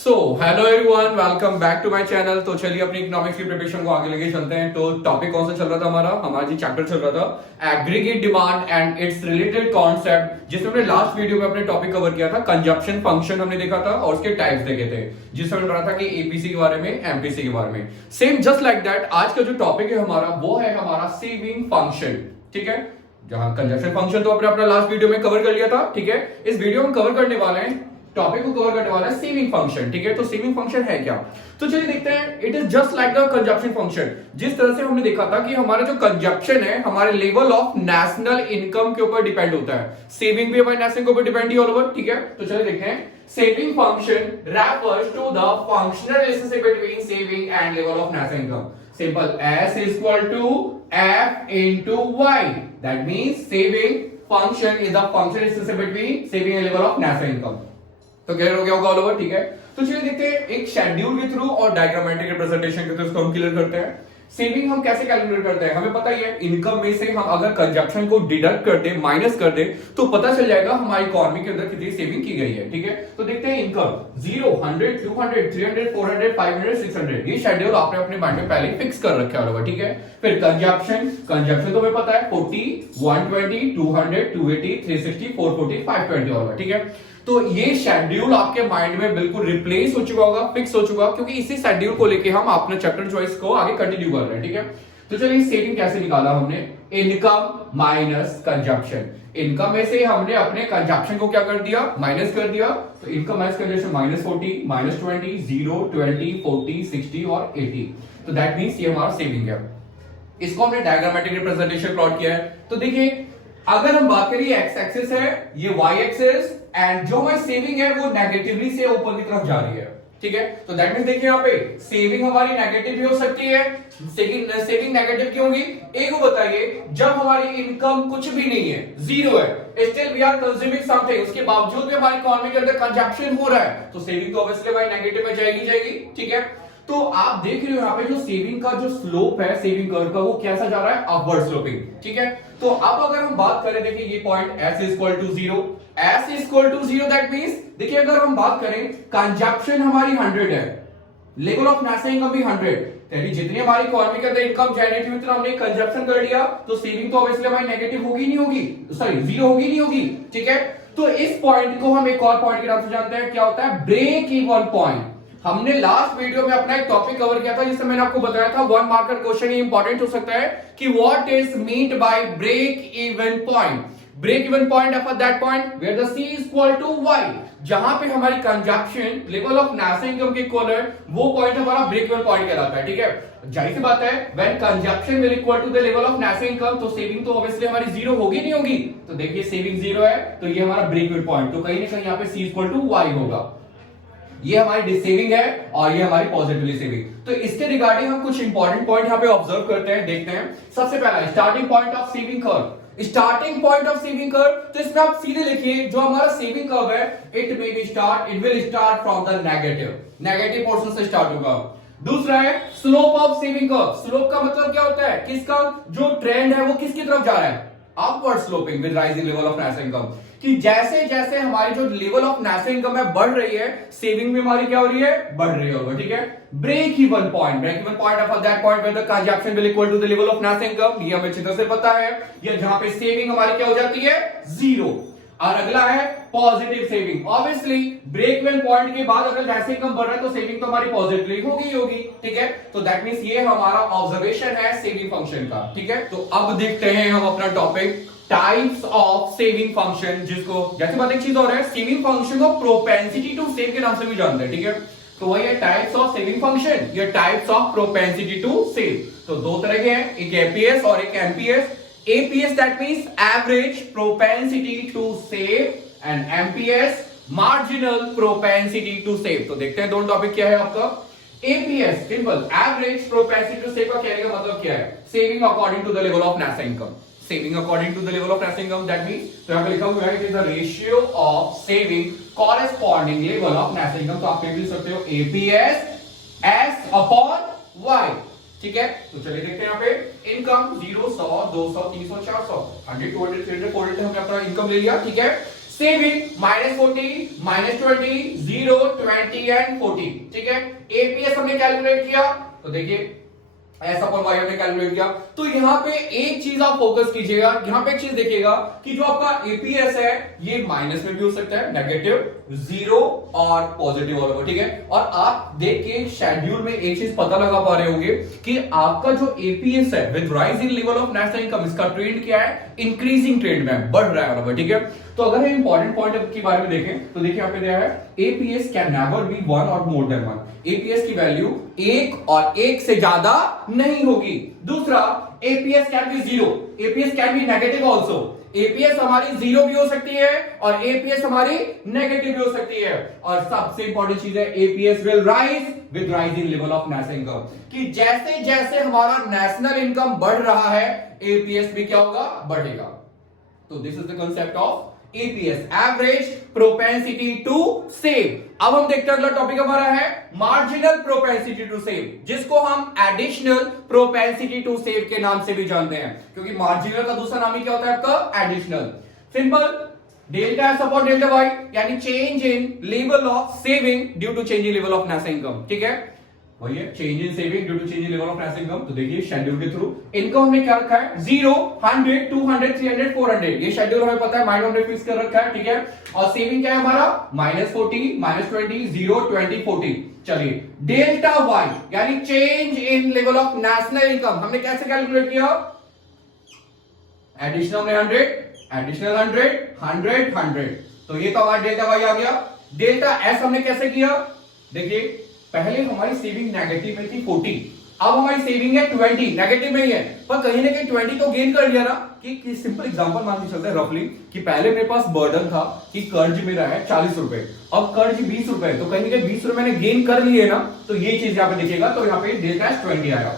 So hello everyone, welcome back to my channel. तो चलिए अपनी इकोनॉमिक्स की प्रिपरेशन को आगे लेके चलते हैं। तो टॉपिक कौन सा चल रहा था हमारा जी चैप्टर चल रहा था aggregate demand and it's related concept, जिसमें हमने लास्ट वीडियो में अपने टॉपिक कवर किया था कंजप्शन फंक्शन हमने देखा था और उसके टाइप्स देखे थे, जिसमें हमने पढ़ा था कि एपीसी के बारे में, एमपीसी के बारे में। सेम जस्ट लाइक दैट आज का जो टॉपिक है हमारा वो है हमारा सेविंग फंक्शन। ठीक है, जहां कंजप्शन फंक्शन तो अपना लास्ट वीडियो में कवर कर लिया था। ठीक है, इस वीडियो में कवर करने वाले हैं, टॉपिक को कवर करने वाला है सेविंग फंक्शन। ठीक है, तो सेविंग फंक्शन है क्या? तो चलिए देखते हैं। It is just like the consumption function. जिस तरह से हमने देखा था कि हमारा जो कंजप्शन है हमारे लेवल ऑफ नेशनल इनकम के ऊपर डिपेंड होता है, सेविंग भी हमारे नेशनल के ऊपर डिपेंड ही ऑल ओवर। ठीक है, तो चलिए देखते हैं। Saving function refers to the functional relationship between saving and level of national income. Simple, S is equal to F into Y. That means saving function is the function relationship between saving and level of national income. तो clear हो गया होगा all over. ठीक है, तो चलिए देखते हैं एक शेड्यूल के थ्रू और डायग्रामेटिक रिप्रेजेंटेशन के थ्रू इसको हम क्लियर करते हैं। सेविंग हम कैसे कैलकुलेट करते हैं? हमें पता ही है, इनकम में से हम अगर कंजप्शन को डिडक्ट कर दे, माइनस कर दे, तो पता चल जाएगा हमारी इकोनॉमी के अंदर कितनी सेविंग की गई है। ठीक है, तो देखते हैं इनकम 0, 100, 200, 300, 400, 500, 600। ये शेड्यूल आपने अपने माइंड में पहले फिक्स कर रखा होगा। ठीक है, फिर कंजप्शन तो हमें पता है 40, 120, 200, 280, 360, 440, 520 होगा। ठीक है, तो ये शेड्यूल आपके माइंड में बिल्कुल रिप्लेस हो चुका होगा, फिक्स हो चुका, क्योंकि इसी शेड्यूल को लेके हम अपने चैप्टर चॉइस को आगे कंटिन्यू कर रहे हैं। ठीक है, तो चलिए सेविंग कैसे निकाला हमने? Income minus consumption. इनकम में से हमने अपने कंजप्शन को क्या कर दिया? माइनस कर दिया। तो इनकम माइनस कंजप्शन -40, -20, 0, 20, 40, 60 और 80। तो दैट मींस ये हमारा सेविंग है। इसको हमने डायग्रामेटिक रिप्रेजेंटेशन प्लॉट किया है। तो देखिए, अगर हम बात करें एक्स एक्सिस है, ये वाई एक्सिस, एंड जो हमारी सेविंग है वो नेगेटिवली से ऊपर की तरफ जा रही है। ठीक है, तो दैट मींस देखिए यहाँ पे सेविंग हमारी नेगेटिव भी हो सकती है। सेविंग नेगेटिव क्यों होगी? एक को बताइए, जब हमारी इनकम कुछ भी नहीं है, जीरो है, still we are consuming something, उसके बावजूद भी हमारी इकोनॉमी के अंदर कंजप्शन हो रहा है, तो सेविंग तो ऑब्वियसली हमारी नेगेटिव में जाएगी। ठीक है, तो आप देख रहे हो यहाँ पे जो सेविंग का जो स्लोप है सेविंग कर्व का, वो कैसा जा रहा है? Upward sloping. ठीक है, तो अब अगर हम बात करें, देखिए ये point S is equal to 0, S is equal to 0, that means देखिए अगर हम बात करें कंजप्शन हमारी 100 है, लेवल ऑफ नेशनल इनकम भी 100, यानी जितनी हमारी इकोनॉमी के अंदर इनकम जनरेट हुई उतना हमने कंजप्शन कर लिया, तो सेविंग तो ऑब्वियसली हमारी नेगेटिव होगी नहीं होगी, सॉरी जीरो होगी नहीं होगी। ठीक है, तो इस पॉइंट को हम एक और पॉइंट के नाम से जानते हैं, क्या होता है? Break even point. हमने लास्ट वीडियो में अपना एक टॉपिक कवर किया था जिसमें मैंने आपको बताया था 1 मार्कर क्वेश्चन, ये इंपॉर्टेंट हो सकता है कि what is meant by break even point. Break even point at that point where the C is equal to Y, जहां पे हमारी consumption level of national income के इक्वल है, वो पॉइंट हमारा ब्रेक इवन पॉइंट कहलाता है। ठीक है, जाहिर सी बात है, when consumption will equal to the level of national income, तो सेविंग तो ऑब्वियसली हमारी जीरो होगी नहीं होगी। तो देखिए सेविंग जीरो है, तो ये हमारा ब्रेक इवन पॉइंट, तो कहीं ना कहीं यहाँ पे C इक्वल टू Y होगा। ये हमारी सेविंग है और ये हमारी पॉजिटिवली सेविंग। तो इसके रिगार्डिंग हम कुछ इंपॉर्टेंट पॉइंट यहाँ पे ऑब्जर्व करते हैं, देखते हैं। सबसे पहला starting point of saving curve. Starting point of saving curve, तो इसमें आप सीधे लिखिए जो हमारा सेविंग कर्व है, it will start from the negative portion से स्टार्ट होगा। दूसरा है slope of saving curve. Slope का मतलब क्या होता है? किसका जो ट्रेंड है वो किसकी तरफ जा रहा है? Upward sloping with rising level of national income, कि जैसे जैसे हमारी जो लेवल ऑफ नेशनल इनकम है बढ़ रही है, सेविंग भी हमारी क्या हो रही है? बढ़ रही होगा। ठीक है, break even point of that point where the consumption will equal to the level of national income, ये हमें अच्छी तरह से पता है। ये जहां पे सेविंग हमारी क्या हो जाती है? जीरो। और अगला है positive saving. Obviously break even point के बाद अगर नेशनल इनकम बढ़ रहा है तो सेविंग तो हमारी पॉजिटिव होगी। ठीक है, तो दैट मींस ये हमारा ऑब्जर्वेशन है सेविंग फंक्शन का। ठीक है, तो अब देखते हैं हम अपना topic types of saving function, जिसको जैसे बात एक चीज और है, सेविंग फंक्शन को प्रोपेंसिटी टू सेव के नाम से भी जानते हैं। ठीक है, तो वही है टाइप्स ऑफ सेविंग फंक्शन, ये types of propensity to save. तो दो तरह के हैं, एक एपीएस और एक MPS. APS that means average propensity to save and MPS marginal propensity to save. तो देखते हैं दोनों टॉपिक क्या है आपका। APS simple, average propensity to save का कहने का मतलब क्या है? Saving according to the level of national income. Saving according to the level of national income, that means तो यहां पे लिखा हुआ है it is the ratio of saving corresponding level of national income. तो आप लिख सकते हो एपीएस S अपॉन Y। ठीक है, तो चलिए देखते हैं यहाँ पे इनकम 0, 100, 200, 300, 400, 100, 200, 300, 400 हमने अपना इनकम ले लिया। ठीक है, सेविंग -40, -20, 0, 20 एंड 40। ठीक है, एपीएस हमने कैलकुलेट किया, तो देखिए ऐसा पर वाई हमने कैलकुलेट किया। तो यहां पे एक चीज आप फोकस कीजिएगा, यहां पे एक चीज देखिएगा कि जो आपका एपीएस है ये माइनस में भी हो सकता है, नेगेटिव, जीरो और पॉजिटिव होगा। ठीक है, और आप देख के शेड्यूल में एक चीज पता लगा पा रहे होंगे कि आपका जो एपीएस है with rise in level of national income, इसका ट्रेंड क्या है, इंक्रीजिंग ट्रेंड में बढ़ रहा है बराबर। ठीक है, तो अगर हम इंपॉर्टेंट पॉइंट के बारे में देखें तो देखिए यहां पे दिया है APS can never be one और मोर देन वन। एपीएस की वैल्यू एक और एक से ज्यादा नहीं होगी। दूसरा, APS can be zero, APS can be negative also. APS हमारी जीरो भी हो सकती है और एपीएस हमारी नेगेटिव भी हो सकती है। और सबसे इंपॉर्टेंट चीज है APS will rise with rise in level of national income, कि जैसे जैसे हमारा नेशनल इनकम बढ़ रहा है एपीएस भी क्या होगा, बढ़ेगा। तो this is the concept of APS, average propensity to save. अब हम देखते हैं अगला टॉपिक हमारा है मार्जिनल प्रोपेंसिटी टू सेव, जिसको हम एडिशनल प्रोपेंसिटी टू सेव के नाम से भी जानते हैं, क्योंकि मार्जिनल का दूसरा नाम ही क्या होता है आपका, additional. Simple, delta S upon delta Y, यानी change in level of saving due to change in level of national income. ठीक है, वही है change in saving due to change in level of national income. तो देखिए schedule के through income हमने क्या रखा है, 0, 100, 200, 300, 400, ये शेड्यूल हमें पता है, माइंड हमने फिक्स कर रखा है। ठीक है, और सेविंग क्या है हमारा, -40, -20, 0, 20, 40। चलिए, डेल्टा वाई यानी change in level of national income हमने कैसे कैलकुलेट किया, एडिशनल में 100, एडिशनल 100, 100, 100, तो ये तो हमारा डेल्टा वाई आ गया। डेल्टा एस हमने कैसे किया, देखिए पहले हमारी सेविंग नेगेटिव में थी 40, अब हमारी सेविंग है 20, नेगेटिव में ही है, पर कहीं ना कहीं 20 तो गेन कर लिया ना। कि सिंपल एग्जांपल मान के चलते हैं रफली, कि पहले मेरे पास बर्डन था कि कर्ज मेरा है 40 रुपए, अब कर्ज 20 रुपए, तो कहीं ना कहीं 20 रुपए मैंने गेन कर लिए ना, तो ये चीज यहाँ पे देखिएगा, तो यहाँ पे डेल्टा 20 आएगा।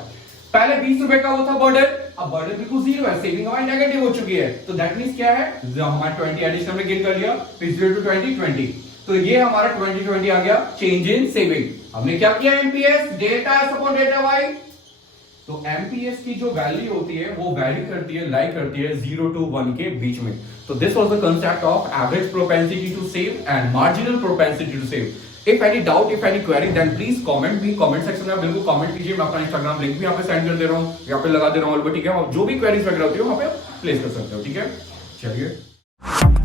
पहले 20 रुपए का वो था बर्डन, अब बर्डन बिल्कुल जीरो है, सेविंग हमारी नेगेटिव हो चुकी है, तो दैट मींस क्या है, हमारा 20 एडिशनल में गेन कर लिया, फिर 0 to 20, 20, तो ये हमारा 20 आ गया, चेंज इन सेविंग। हमने क्या किया, MPS delta S upon delta Y. तो एमपीएस की जो वैल्यू होती है वो वैरी करती है, लाई करती है 0 to 1 के बीच में। तो this was the concept of average propensity to save and marginal propensity to save. If any doubt, if any query, then please comment me, comment section में बिल्कुल कमेंट कीजिए। मैं अपना इंस्टाग्राम लिंक भी यहाँ पे सेंड कर दे रहा हूँ, यहाँ पे लगा दे रहा हूँ, ठीक है, जो भी क्वेरीज वगैरह होती है वहां पे प्लेस कर सकते हो। ठीक है, चलिए।